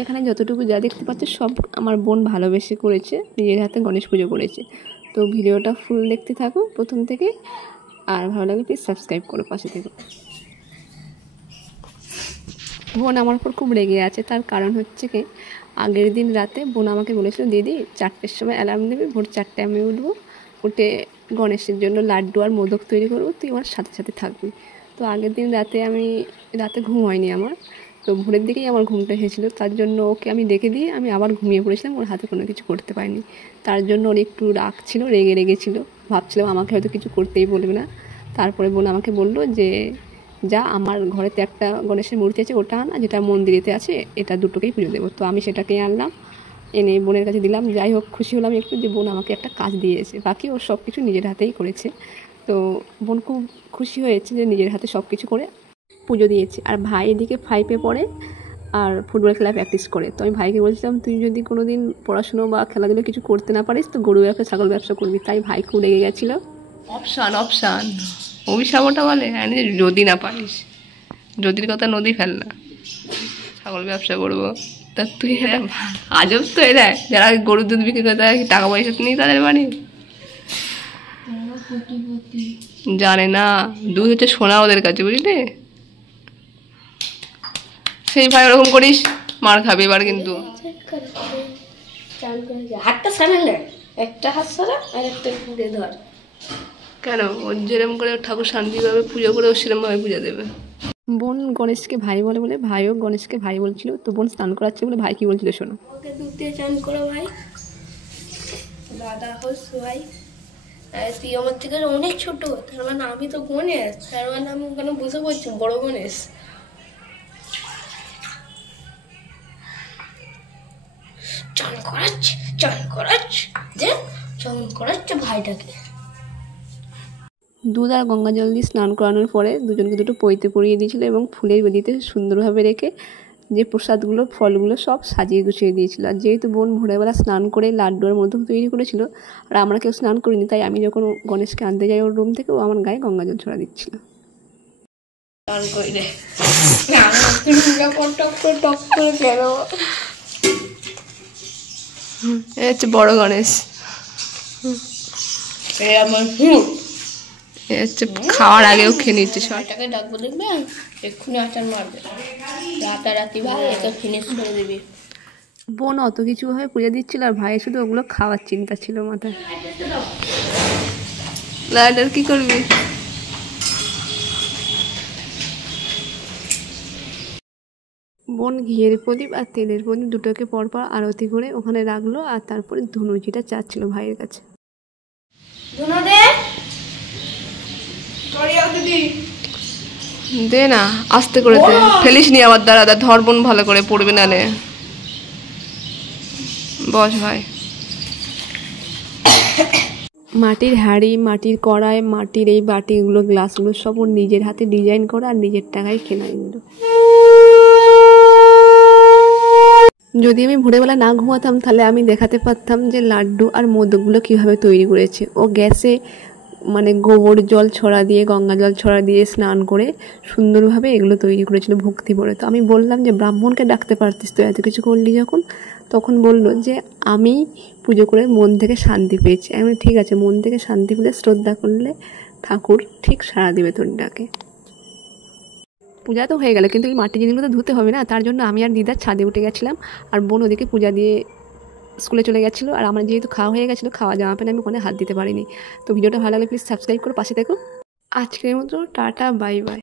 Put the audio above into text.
এখানে যতটুকু যা দেখতে পাচ্ছ সব আমার বোন ভালোবেসে করেছে, নিজের হাতে গণেশ পুজো করেছে। তো ভিডিওটা ফুল দেখতে থাকো প্রথম থেকে, আর ভালো লাগলে প্লিজ সাবস্ক্রাইব করো, পাশে থেকে। বোন আমার উপর খুব রেগে আছে, তার কারণ হচ্ছে কি আগের দিন রাতে বোন আমাকে বলেছিল দিদি 4টের সময় অ্যালার্ম দেবে, ভোর 4টায় আমি উঠবো, উঠে গণেশের জন্য লাড্ডু আর মোদক তৈরি করবো, তুই আমার সাথে সাথে থাকবি। তো আগের দিন রাতে ঘুম হয়নি আমার, তো ভোরের দিকেই আমার ঘুমটা এসেছিলো, তার জন্য ওকে আমি ডেকে দিয়ে আমি আবার ঘুমিয়ে পড়েছিলাম, ওর হাতে কোনো কিছু করতে পারিনি। তার জন্য ওর একটু রাগ ছিল, রেগে ছিল, ভাবছিলাম আমাকে হয়তো কিছু করতেই বলবে না। তারপরে বোন আমাকে বললো যে যা আমার ঘরেতে একটা গণেশের মূর্তি আছে ওটা আন, যেটা মন্দিরেতে আছে এটা দুটোকেই পুজো দেবো। তো আমি সেটাকেই আনলাম, এনে বোনের কাছে দিলাম। যাই হোক খুশি হলাম একটু যে বোন আমাকে একটা কাজ দিয়েছে, বাকি ও সব কিছু নিজের হাতেই করেছে। তো বোন খুব খুশি হয়েছে যে নিজের হাতে সব কিছু করে পুজো দিয়েছে। আর ভাই এদিকে 5-এ পড়ে আর ফুটবল খেলা প্র্যাকটিস করে। তো আমি ভাইকে বলছিলাম তুই যদি কোনো দিন পড়াশুনো বা খেলাধুলো কিছু করতে না পারিস তো গরু ব্যবসা ছাগল ব্যবসা করবি। তাই ভাই খুব রেগে গেছিলো। অপশান অভিশাপটা বলে যদি না পারিস, যদির কথা নদী ফেল না, ছাগল ব্যবসা করবো। তা তুই এটা আজব তো এরা যারা গরুর দুধ বিক্রি করে তারা টাকা পয়সা নেই তাদের বাড়ি, জানে না দুধ হচ্ছে সোনা ওদের কাছে, বুঝলি? সেই ভাই ওরকম করিস মার খাবে এবার কিন্তু। হাতটা সারালে একটা হাত সারা আর একটা ঘুরে ধর। কেন ওর যেরকম করে ঠাকুর শান্তিভাবে পুজো করে ও সেরকমভাবে পুজো দেবে। বোন গণেশকে ভাই বলে বলে ভাইও গণেশকে ভাই বলছিল। তো বোন স্নান করাচ্ছে বলে ভাই কি বলছিল শোনো। ওকে দুধ দিয়ে চান করো ভাই, দাদা হোস ভাই। তুই আমার থেকে অনেক ছোট, তার মানে আমি তো গণেশ, তার মানে আমি ওখানে বসে পড়ছি বড় গণেশ। চান করাচ্ছে ভাইটাকে। দুধ আর গঙ্গা জল দিয়ে স্নান করানোর পরে দুজনকে দুটো পইতে পরিয়ে দিয়েছিল এবং ফুলের বেদিতে সুন্দরভাবে রেখে যে প্রসাদগুলো ফলগুলো সব সাজিয়ে গুছিয়ে দিয়েছিল। আর যেহেতু বোন ভোরবেলা স্নান করে লাড্ডু আর মোদক তৈরি করেছিল আর আমরা কেউ স্নান করিনি, তাই আমি যখন গণেশকে আনতে যাই ওর রুম থেকে ও আমার গায়ে গঙ্গা জল ছড়া দিচ্ছিল। হচ্ছে বড় গণেশ, খাওয়ার আগেও খেয়ে নিচ্ছে। সবাইটাকে ডাকবো, দেখবে এক্ষুনি আচার মারবে, রাতারাতি ভাই এটা ফিনিশ করে দিবি। বোন অত কিছু ভাবে পুজো দিচ্ছিল আর ভাই শুধু ওগুলো খাওয়ার চিন্তা ছিল মাথায়। লাইটার কি করবি? বোন ঘিয়ের প্রদীপ আর তেলের প্রদীপ দুটোকে পরপর আরতি করে ওখানে রাখলো, আর তারপরে ধুনুচিটা চাচ্ছিল ভাইয়ের কাছে। দে না, আস্তে করে দে, ফেলিস নি আবার, দাঁড়া ধর বোন ভালো করে পড়বে নালে। বস ভাই। মাটির হাঁড়ি, মাটির কড়াই, মাটির এই বাটিগুলো গ্লাসগুলো সব ওর নিজের হাতে ডিজাইন করা আর নিজের টাকায় কেনা এগুলো। যদি আমি ভোরবেলা না ঘুমাতাম তাহলে আমি দেখাতে পারতাম যে লাড্ডু আর মোদকগুলো কীভাবে তৈরি করেছে। ও গ্যাসে মানে গোবর জল ছড়া দিয়ে গঙ্গা জল ছড়া দিয়ে স্নান করে সুন্দরভাবে এগুলো তৈরি করেছিল ভক্তি ভরে। তো আমি বললাম যে ব্রাহ্মণকে ডাকতে পারতিস তো, এত কিছু করলি যখন। তখন বলল যে আমি পুজো করে মন থেকে শান্তি পেয়েছি। আমি ঠিক আছে, মন থেকে শান্তি পেলে শ্রদ্ধা করলে ঠাকুর ঠিক সাড়া দেবে তোর ডাকে। পূজা তো হয়ে গেল, কিন্তু এই মাটির জিনিসগুলো তো ধুতে হবে না, তার জন্য আমি আর দিদার ছাদে উঠে গেছিলাম আর বোন ওদিকে পূজা দিয়ে স্কুলে চলে গেছিলো। আর আমার যেহেতু খাওয়া হয়ে গেছিলো, খাওয়া জামা প্যান্ট আমি ওখানে হাত দিতে পারিনি। তো ভিডিওটা ভালো লাগলে প্লিজ সাবস্ক্রাইব করে পাশে থেকো। আজকের মতো টাটা, বাই বাই।